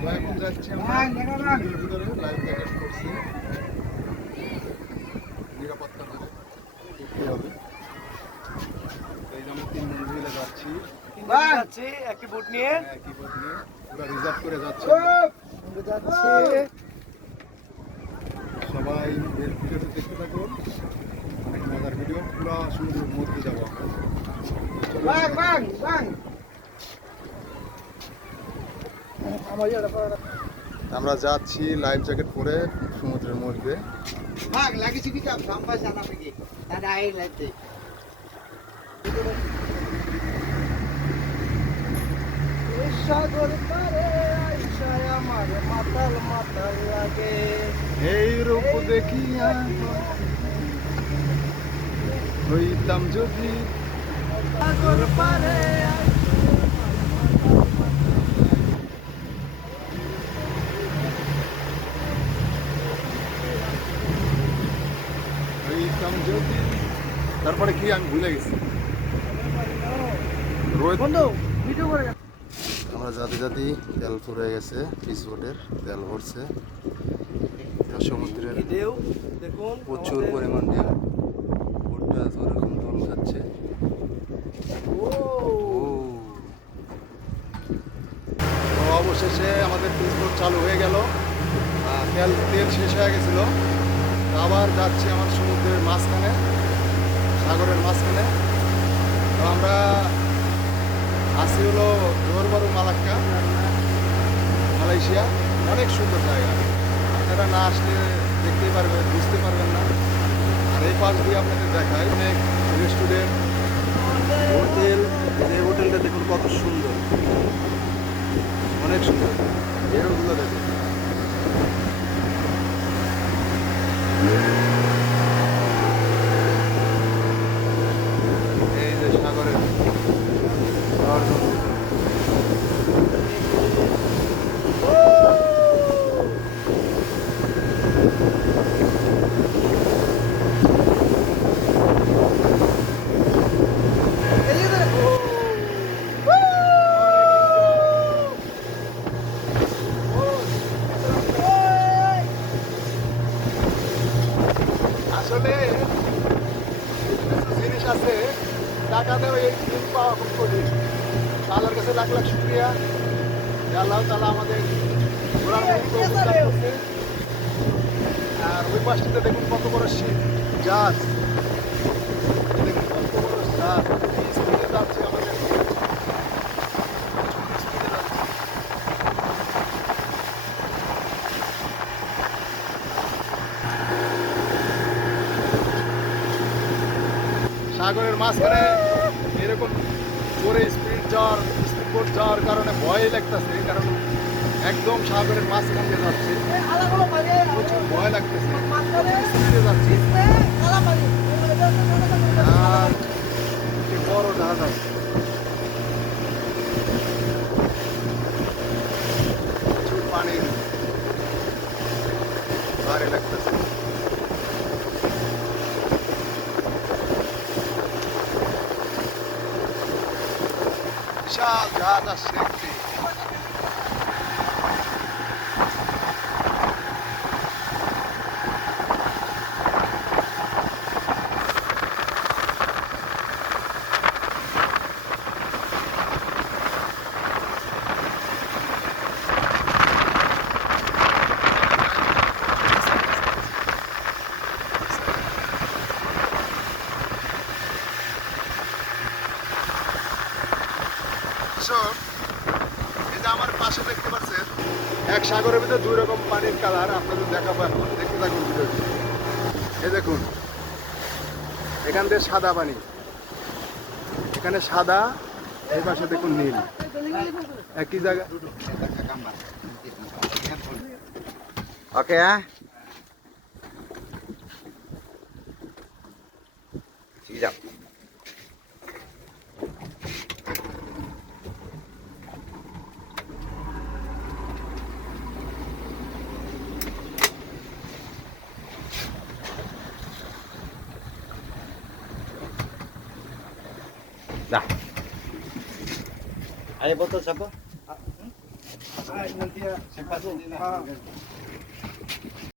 তো এখন যাচ্ছি আমরা ভিতরে লাইফ জ্যাকেট করছি নিরাপত্তা করে দেখতে হবে। এই যে আমরা 3 জন মিলে যাচ্ছি একটি বোট নিয়ে একই বোট নিয়ে পুরো রিজার্ভ করে যাচ্ছি। সবাই ভিডিওটা দেখতে থাকুন, অনেক মজার ভিডিও। পুরো সমুদ্রের মধ্যে যাবো আমরা যাচ্ছি লাইফ জ্যাকেট পরে সমুদ্রের মধ্যে। সাগর পারে আইসায় আমার মাতাল মাতাল লাগে। এই রূপ দেখিয়া হইতাম যদি সাগর পারে হইতাম যদি, তারপরে কি আমি ভুলে গেছি। বন্ধু ভিডিও করে আমরা যাতে যাতে তেল ফুরে গেছে, পিস বোটের তেল ভরছে। সমুদ্রের ঢেউ দেখুন প্রচুর পরিমাণ ঢেউ, বোটটা ওরকম দোল খাচ্ছে। তো অবশেষে আমাদের পিস বোট চালু হয়ে গেল। তেল শেষ হয়ে গেছিল। আবার যাচ্ছি আমার সমুদ্রের মাঝখানে, সাগরের মাঝখানে। তো আমরা আসি হলো জোহরবারু মালাক্কা, মালয়েশিয়া। অনেক সুন্দর জায়গা, আপনারা না আসলে দেখতেই পারবেন, বুঝতে পারবেন না। আর এই পাশ দিয়ে আপনাদের দেখায় অনেক রেস্টুরেন্ট, হোটেল। এই হোটেলটা দেখুন কত সুন্দর, অনেক সুন্দর। এরগুলো দেখুন, এই যে সাগরের গর্জন। আসলে জিনিস আছে, টাকা দেওয়া এই জিনিস পাওয়া খুব কঠিন। আল্লাহর কাছে লাখ লাখ শুক্রিয়া, আল্লাহ তাআলা আমাদের ঘোরার মতো ব্যবস্থা করছে। আর ওই পাশটিতে দেখুন কত বড় শিপ, জাহাজ। দেখুন কত বড় জাহাজ, স্পিডে যাচ্ছে আমাদের, স্পিডে যাচ্ছে। সাগরের মাঝখানে এরকম জোরে স্পিড বোট যাওয়ার কারণে ভয় লাগতেছে, কারণ একদম সাগরের মাঝখান দিয়ে যাচ্ছে, প্রচুর ভয় লাগতেছে, স্পিডে যাচ্ছে। আর একটি বড় জাহাজ আছে, প্রচুর পানি, ভারী লাগতেছে। বিশাল জাহাজ আসছে একটি। এই যে আমার পাশে দেখতে পাচ্ছেন, এক সাগরের ভিতরে 2 রকম পানির কালার। আপনাদের দেখাবো, এখন দেখতে থাকুন ভিডিওটি। এই দেখুন, এখান থেকে সাদা পানি, এখানে সাদা, এই পাশে দেখুন নীল, একই জায়গা। ওকে siap. Dah. Ayo foto siapa? Sheikh Hasina